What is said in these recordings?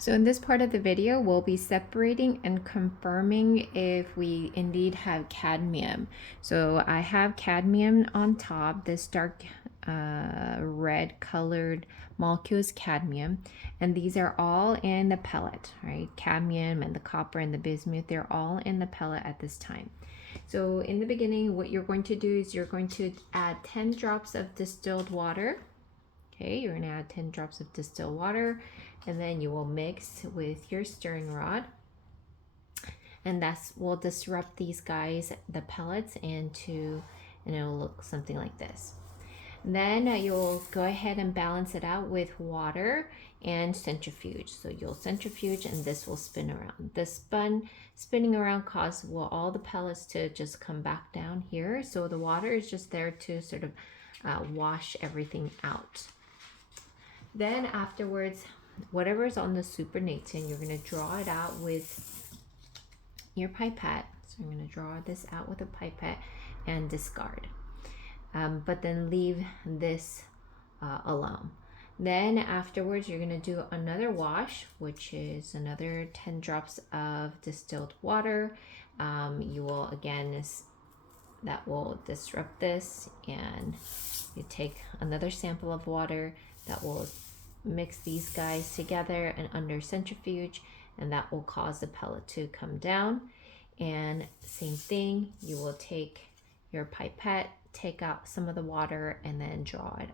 So in this part of the video, we'll be separating and confirming if we indeed have cadmium. So I have cadmium on top. This dark red colored molecule is cadmium, and these are all in the pellet, right? Cadmium and the copper and the bismuth, they're all in the pellet at this time. So in the beginning, what you're going to do is you're going to add 10 drops of distilled water. Okay, you're going to add 10 drops of distilled water, and then you will mix with your stirring rod, and that's will disrupt these guys, the pellets, into, and it'll look something like this. Then you'll go ahead and balance it out with water and centrifuge. So you'll centrifuge and this will spin around. The spinning around causes all the pellets to just come back down here. So the water is just there to sort of wash everything out. Then afterwards, whatever is on the supernatant, you're going to draw it out with your pipette. So I'm going to draw this out with a pipette and discard. But then leave this alone. Then afterwards, you're going to do another wash, which is another 10 drops of distilled water. You will, again, that will disrupt this, and you take another sample of water that will mix these guys together and under centrifuge, and that will cause the pellet to come down. And same thing, you will take your pipette, take out some of the water, and then draw it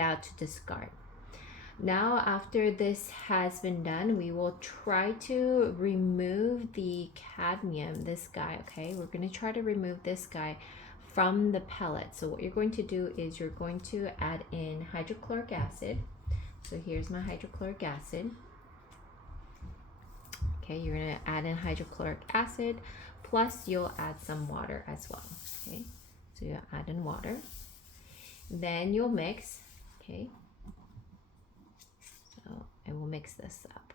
out to discard. Now after this has been done, we will try to remove the cadmium, this guy. Okay, we're going to try to remove this guy from the pellet. So what you're going to do is you're going to add in hydrochloric acid. So here's my hydrochloric acid. Okay, you're going to add in hydrochloric acid, plus you'll add some water as well. Okay, so you add in water, then you'll mix. Okay, so I will mix this up.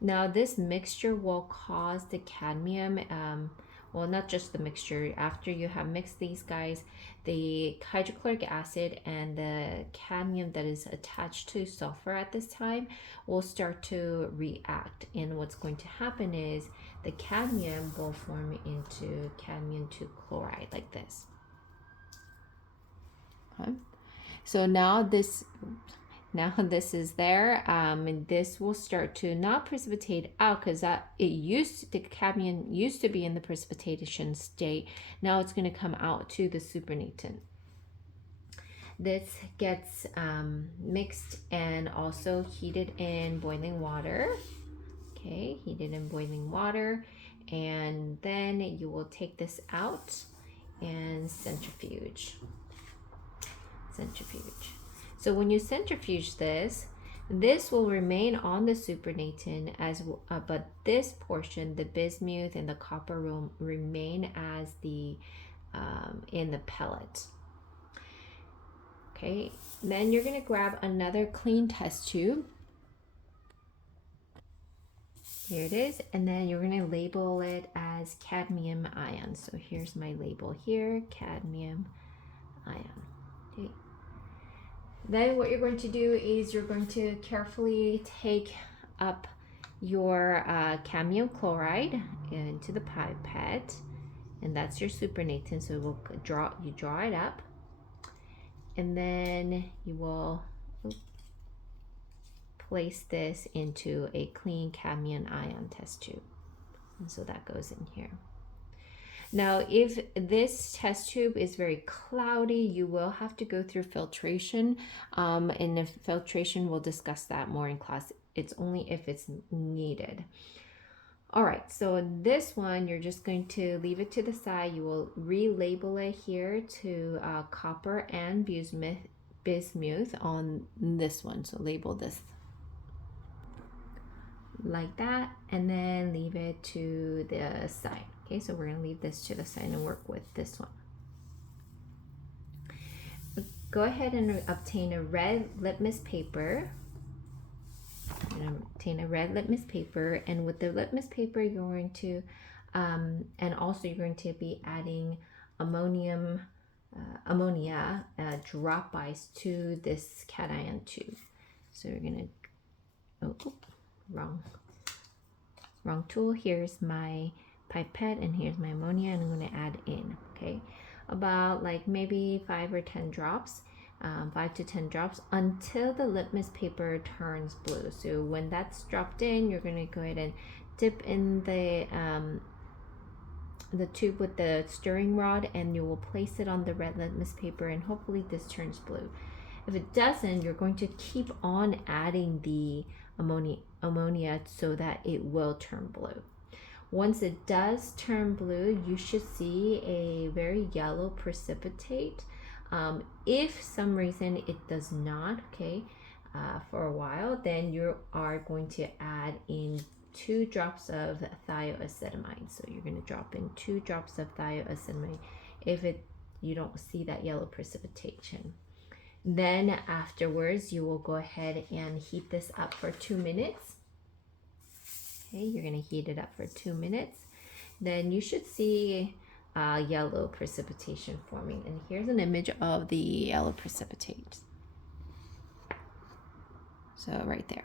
Now this mixture will cause the cadmium, well, not just the mixture, after you have mixed these guys, the hydrochloric acid and the cadmium that is attached to sulfur at this time will start to react. And what's going to happen is the cadmium will form into cadmium 2 chloride like this. Okay. So now this is there, and this will start to not precipitate out, because the cadmium used to be in the precipitation state. Now it's going to come out to the supernatant. This gets mixed and also heated in boiling water. Okay, heated in boiling water, and then you will take this out and centrifuge. So when you centrifuge this will remain on the supernatant but this portion, the bismuth and the copper, will remain as the in the pellet. Okay, then you're going to grab another clean test tube. Here it is, and then you're going to label it as cadmium ion. So here's my label here, cadmium ion. Okay. Then what you're going to do is you're going to carefully take up your cadmium chloride into the pipette, and that's your supernatant. So you draw it up, and then you will place this into a clean cadmium ion test tube, and so that goes in here. Now, if this test tube is very cloudy, you will have to go through filtration, and if filtration, we'll discuss that more in class. It's only if it's needed. All right, so this one, you're just going to leave it to the side. You will relabel it here to copper and bismuth on this one. So label this like that, and then leave it to the side. Okay, so we're going to leave this to the side and work with this one. Go ahead and obtain a red litmus paper. And with the litmus paper, you're going to, and also you're going to be adding ammonia drop ice to this cation tube. So you're going to oh, wrong tool. Here's my pipette and here's my ammonia, and I'm going to add in, okay, about like maybe 5 or 10 drops, 5 to 10 drops until the litmus paper turns blue. So when that's dropped in, you're going to go ahead and dip in the tube with the stirring rod, and you will place it on the red litmus paper, and hopefully this turns blue. If it doesn't, you're going to keep on adding the ammonia so that it will turn blue. Once it does turn blue, you should see a very yellow precipitate. If some reason it does not, okay, for a while, then you are going to add in 2 drops of thioacetamide. So you're going to drop in 2 drops of thioacetamide if you don't see that yellow precipitation. Then afterwards, you will go ahead and heat this up for 2 minutes. Okay, you're going to heat it up for 2 minutes. Then you should see yellow precipitation forming. And here's an image of the yellow precipitate. So right there.